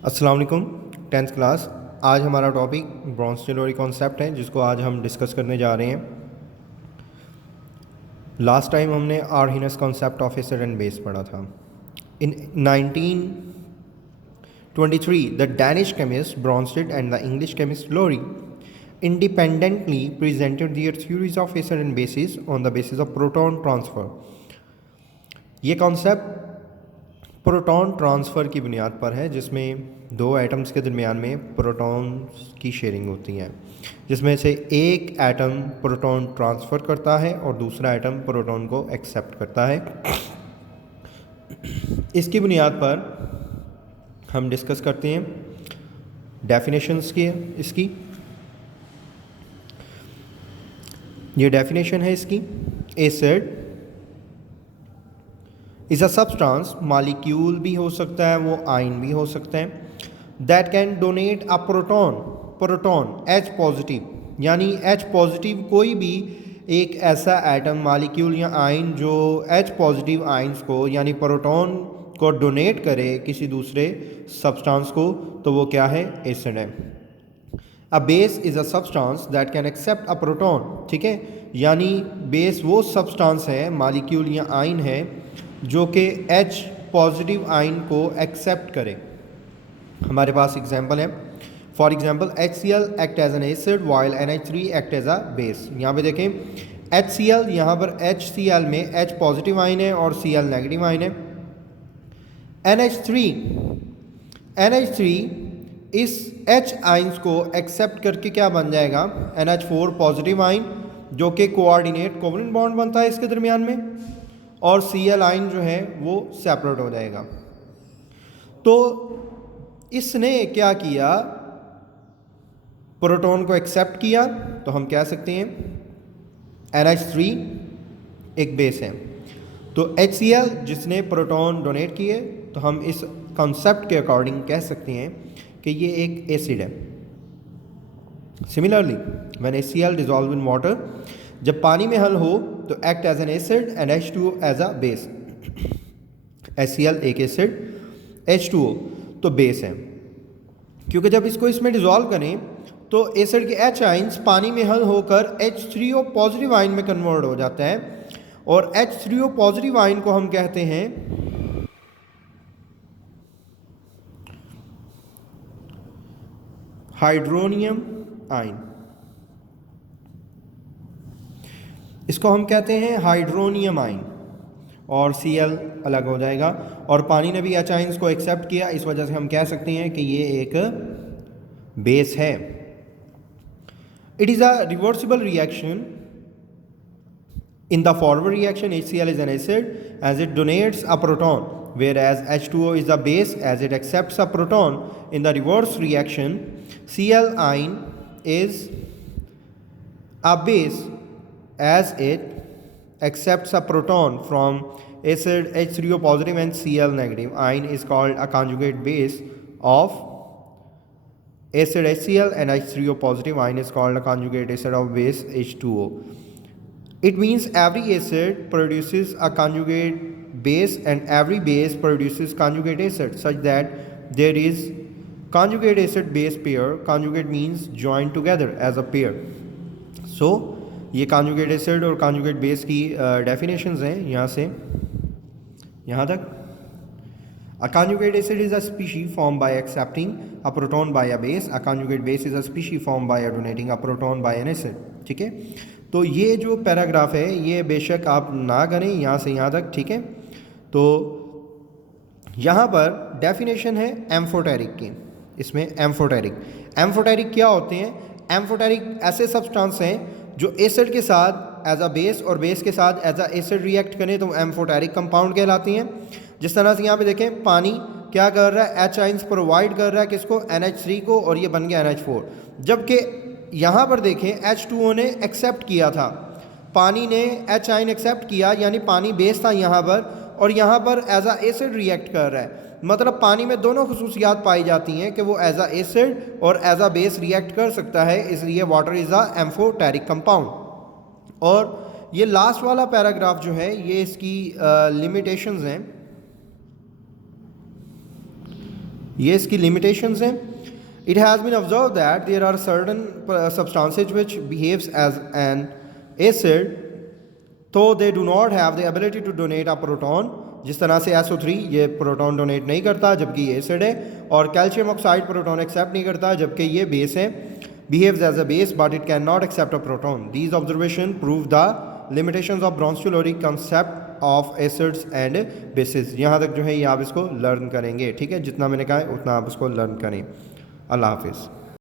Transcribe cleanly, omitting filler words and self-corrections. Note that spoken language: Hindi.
अस्सलाम वालेकुम। 10th class. आज हमारा टॉपिक ब्रॉन्स्टेड कॉन्सेप्ट है जिसको आज हम डिस्कस करने जा रहे हैं। लास्ट टाइम हमने Arrhenius concept of acid and base पढ़ा था। In 1923 the Danish chemist Brønsted and the English chemist Lowry independently presented their theories of acid and bases on the basis of proton transfer। ये कॉन्सेप्ट प्रोटॉन ट्रांसफ़र की बुनियाद पर है, जिसमें दो एटम्स के दरमियान में प्रोटॉन्स की शेयरिंग होती है, जिसमें से एक एटम प्रोटॉन ट्रांसफ़र करता है और दूसरा एटम प्रोटॉन को एक्सेप्ट करता है। इसकी बुनियाद पर हम डिस्कस करते हैं डेफिनेशंस की। इसकी ये डेफिनेशन है इसकी। Acid is a substance, molecule भी हो सकता है, वो आयन भी हो सकता है, that can donate a proton H positive, यानी एच पॉजिटिव कोई भी एक ऐसा एटम, मॉलिक्यूल या आयन जो एच पॉजिटिव आयन्स को यानी प्रोटॉन को डोनेट करे किसी दूसरे सब्सटेंस को, तो वो क्या है? एसिड है। A base is a substance that can accept a proton, ठीक है, यानी बेस वो सब्सटेंस है, मॉलिक्यूल या आयन है जो कि H पॉजिटिव आयन को एक्सेप्ट करे। हमारे पास एग्जांपल है। For example HCl act as an acid while NH3 act as a base. यहाँ पे देखें HCl, यहाँ पर HCl में H पॉजिटिव आयन है और Cl नेगेटिव आयन है। NH3 इस H आयन्स को एक्सेप्ट करके क्या बन जाएगा? NH4 पॉजिटिव आयन, जो कि कोऑर्डिनेट कोवलेंट बॉन्ड बनता है इसके दरमियान में, और Cl आयन जो है वो सेपरेट हो जाएगा। तो इसने क्या किया? प्रोटॉन को एक्सेप्ट किया, तो हम कह सकते हैं NH3 एक बेस है। तो HCl जिसने प्रोटॉन डोनेट किए, तो हम इस कॉन्सेप्ट के अकॉर्डिंग कह सकते हैं कि ये एक एसिड है। Similarly when HCl dissolve in water, जब पानी में हल हो तो act as an acid and H2O as a base. HCl एक एसिड, H2O तो बेस है, क्योंकि जब इसको इसमें डिजॉल्व करें तो एसिड के H आइंस पानी में हल होकर H3O पॉजिटिव आयन में कन्वर्ट हो जाता है, और H3O पॉजिटिव आयन को हम कहते हैं हाइड्रोनियम आयन। इसको हम कहते हैं हाइड्रोनियम आयन, और Cl अलग हो जाएगा। और पानी ने भी H आयंस को एक्सेप्ट किया, इस वजह से हम कह सकते हैं कि ये एक बेस है। It is a reversible reaction. In the forward reaction, HCl is an acid as it donates a proton, whereas H2O is the base as it accepts a proton. In the reverse reaction, Cl ion is a base as it accepts a proton from acid H3O positive and Cl negative. Ion is called a conjugate base of acid HCl, and H3O positive ion is called a conjugate acid of base H2O. It means every acid produces a conjugate base and every base produces conjugate acid, such that there is conjugate acid base pair. Conjugate means joined together as a pair. So ये conjugate acid और conjugate base की definitions हैं यहाँ से यहाँ तक। A conjugate acid is a species formed by accepting a proton by a base. A conjugate base is a species formed by donating a proton by an acid. ठीक है, तो ये जो पैराग्राफ है ये बेशक आप ना करें यहाँ से यहाँ तक, ठीक है। तो यहाँ पर डेफिनेशन है एम्फोटेरिक की। इसमें एम्फोटेरिक क्या होते हैं? एम्फोटेरिक ऐसे सब्सटेंस हैं जो एसिड के साथ एज अ बेस और बेस के साथ एज अ एसिड रिएक्ट करें तो एम्फोटेरिक कंपाउंड कहलाती हैं। जिस तरह से यहाँ पे देखें, पानी क्या कर रहा है? H आइंस प्रोवाइड कर रहा है किसको? NH3 को, और ये बन गया NH4। जबकि यहाँ पर देखें H2O ने एक्सेप्ट किया था, पानी ने H आइन एक्सेप्ट किया, यानी पानी बेस था यहाँ पर, और यहाँ पर एज अ एसिड रिएक्ट कर रहा है। मतलब पानी में दोनों खसूसियात पाई जाती हैं कि वो एज अ एसिड और एज अ बेस रिएक्ट कर सकता है, इसलिए water is a amphoteric compound. और ये लास्ट वाला पैराग्राफ जो है ये इसकी लिमिटेशंस हैं। ये इसकी लिमिटेशंस हैं। It has been observe that there are certain substances which behaves as an acid तो they do not have the ability to donate a proton. जिस तरह से SO3 ये प्रोटॉन डोनेट नहीं करता जबकि ये एसिड है, और कैल्शियम ऑक्साइड प्रोटॉन एक्सेप्ट नहीं करता जबकि ये बेस है, behaves as a base but it cannot accept a proton. These observations prove the limitations of Bronsted-Lowry concept of acids and bases. यहाँ तक जो है ये आप इसको लर्न करेंगे, ठीक है, जितना मैंने कहा है उतना आप इसको लर्न करें। अल्लाह हाफिज़।